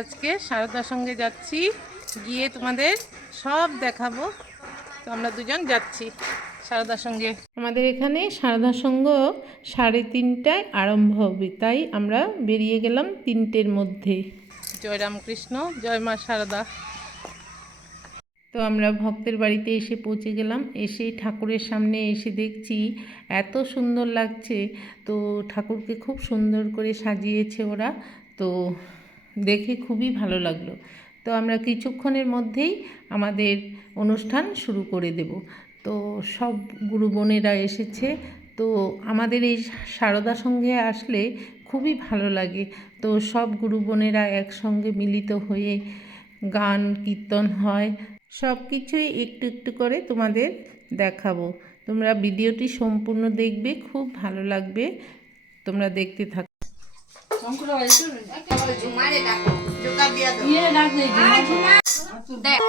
আজকে সারদার সঙ্গে যাচ্ছি, গিয়ে তোমাদের সব দেখাবো। তো আমরা দুজন যাচ্ছি সারদার সঙ্গে। আমাদের এখানে সারদার সঙ্গ সাড়ে তিনটায় আরম্ভ হবে, তাই আমরা বেরিয়ে গেলাম তিনটের মধ্যে। জয় রামকৃষ্ণ, জয় মা সারদা। তো আমরা ভক্তের বাড়িতে এসে পৌঁছে গেলাম, এসে ঠাকুরের সামনে এসে দেখছি এত সুন্দর লাগছে। তো ঠাকুরকে খুব সুন্দর করে সাজিয়েছে ওরা। তো দেখে খুবই ভালো লাগল। তো আমরা কিছুক্ষণের মধ্যেই আমাদের অনুষ্ঠান শুরু করে দেব। তো সব গুরু বোনেরা এসেছে। তো আমাদের এই সারদা সঙ্গে আসলে খুবই ভালো লাগে। তো সব গুরু বোনেরা একসঙ্গে মিলিত হয়ে গান, কীর্তন হয়। সব কিছুই একটু একটু করে তোমাদের দেখাবো। তোমরা ভিডিওটি সম্পূর্ণ দেখবে, খুব ভালো লাগবে। তোমরা দেখতে থাকো ঝুমারে ডাকো জোগাড় দিয়া দেখ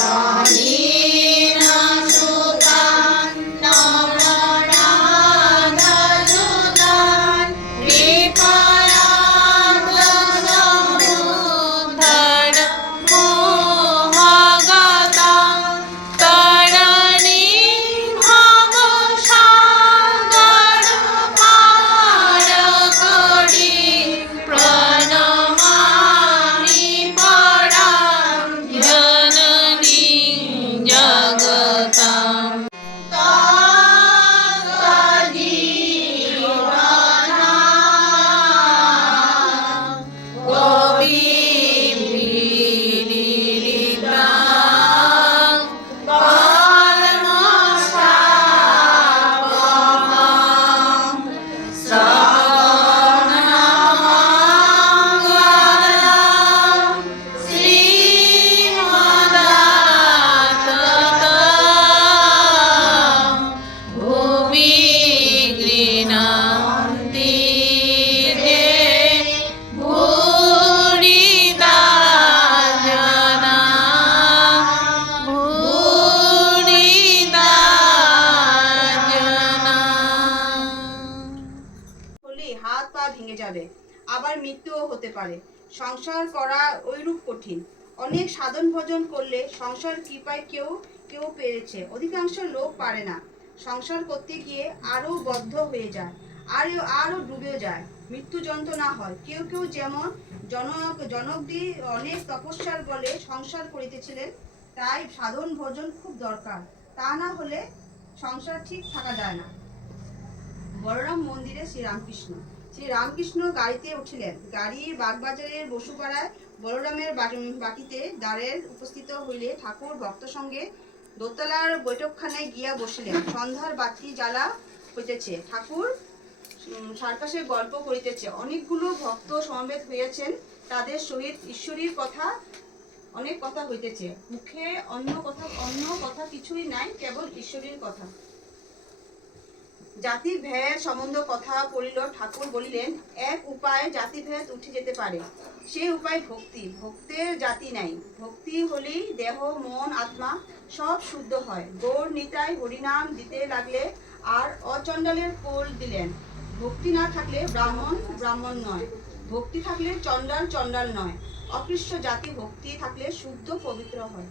Swami. মৃত্যুও হতে পারে। সংসার করা ওইরূপ কঠিন। অনেক সাধন ভজন করলে সংসার কৃপায় কেউ কেউ পেরেছে। অধিকাংশ লোক পারে না। সংসার করতে গিয়ে আরও বদ্ধ হয়ে যায়, আরও আরও ডুবেও যায়। মৃত্যু যন্ত্রণা হয়। কেউ কেউ যেমন জনক, জনকদি অনেক তপস্যার বলে সংসার করিতেছিলেন, তাই সাধন ভজন খুব দরকার। তা না হলে সংসার ঠিক থাকা যায় না। বলরাম মন্দিরে শ্রীরামকৃষ্ণ। শ্রী রামকৃষ্ণ গাড়িতে উঠিলেন। গাড়ি বাগবাজারের বসুপাড়ায় বলরামের বাটিতে দ্বারের উপস্থিত হইলে ঠাকুর ভক্ত সঙ্গে দোতলার বৈঠকখানায় গিয়া বসিলেন। সন্ধ্যার বাতি জ্বালা হইতেছে। ঠাকুর সার্কাসে গল্প করিতেছে। অনেকগুলো ভক্ত সমবেত হইয়াছেন। তাদের সহিত ঈশ্বরীর কথা, অনেক কথা হইতেছে। মুখে অন্য কথা অন্য কথা কিছুই নাই, কেবল ঈশ্বরীর কথা। জাতি ভেদ সম্বন্ধ কথা পড়িল ঠাকুর বলিলেন, এক উপায়ে জাতি ভেদ উঠে যেতে পারে। সেই উপায় ভক্তি। ভক্তের জাতি নাই। ভক্তি হলেই দেহ, মন, আত্মা সব শুদ্ধ হয়। গৌর নিতাই হরিনাম দিতে লাগলে আর অচণ্ডালের কোল দিলেন। ভক্তি না থাকলে ব্রাহ্মণ ব্রাহ্মণ নয়। ভক্তি থাকলে চণ্ডাল চণ্ডাল নয়। অকৃষ্ট জাতি ভক্তি থাকলে শুদ্ধ পবিত্র হয়।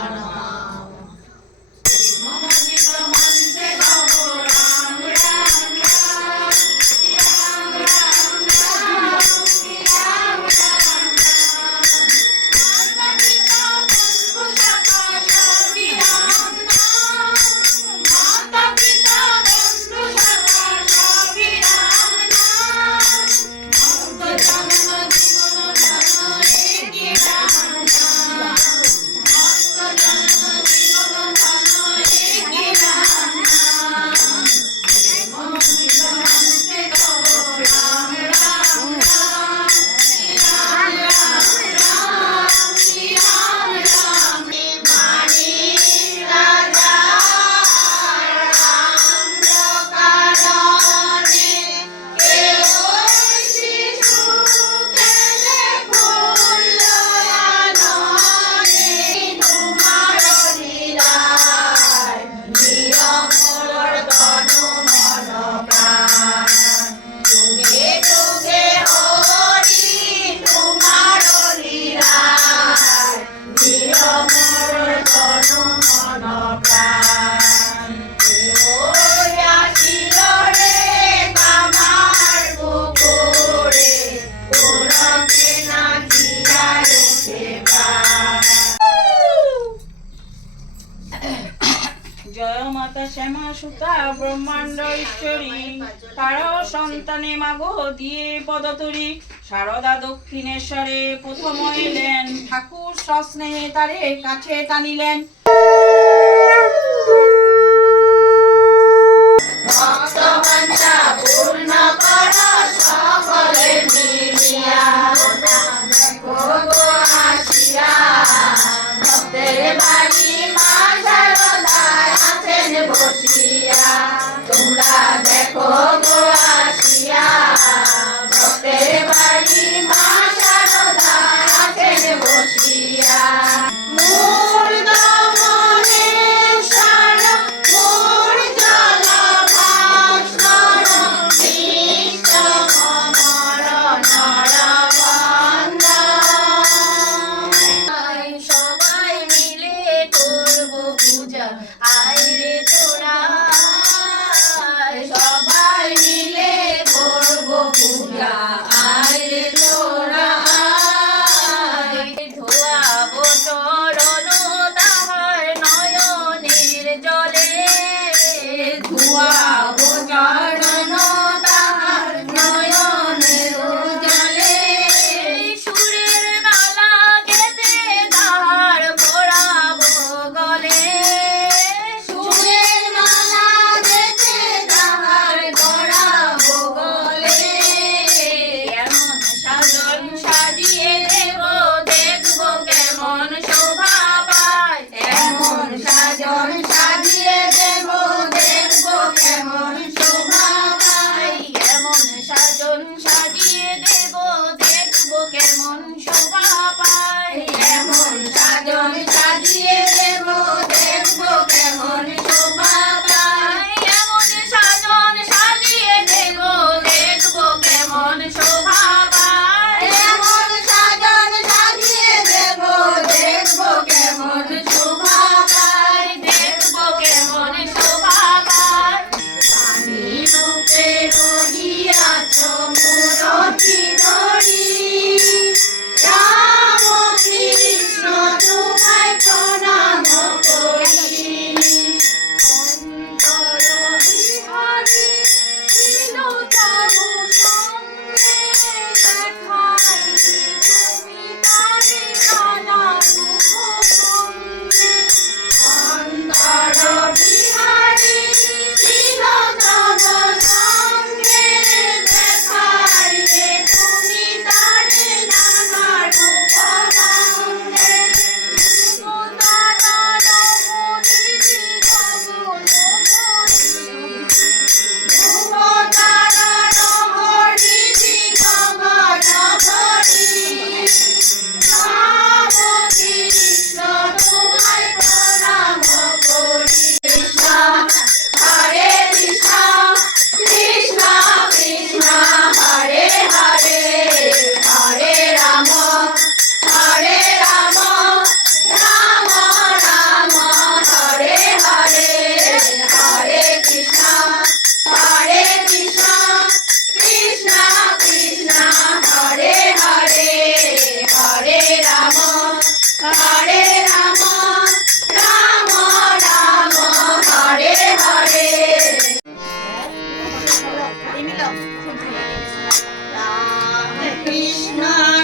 পাচরি। তারাও সন্তানে মাগো, দিয়ে পদতরি। সারদা দক্ষিণেশ্বরে প্রথম এলেন। ঠাকুর সস্নেহে তারে কাছে টানিলেন।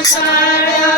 Sarah.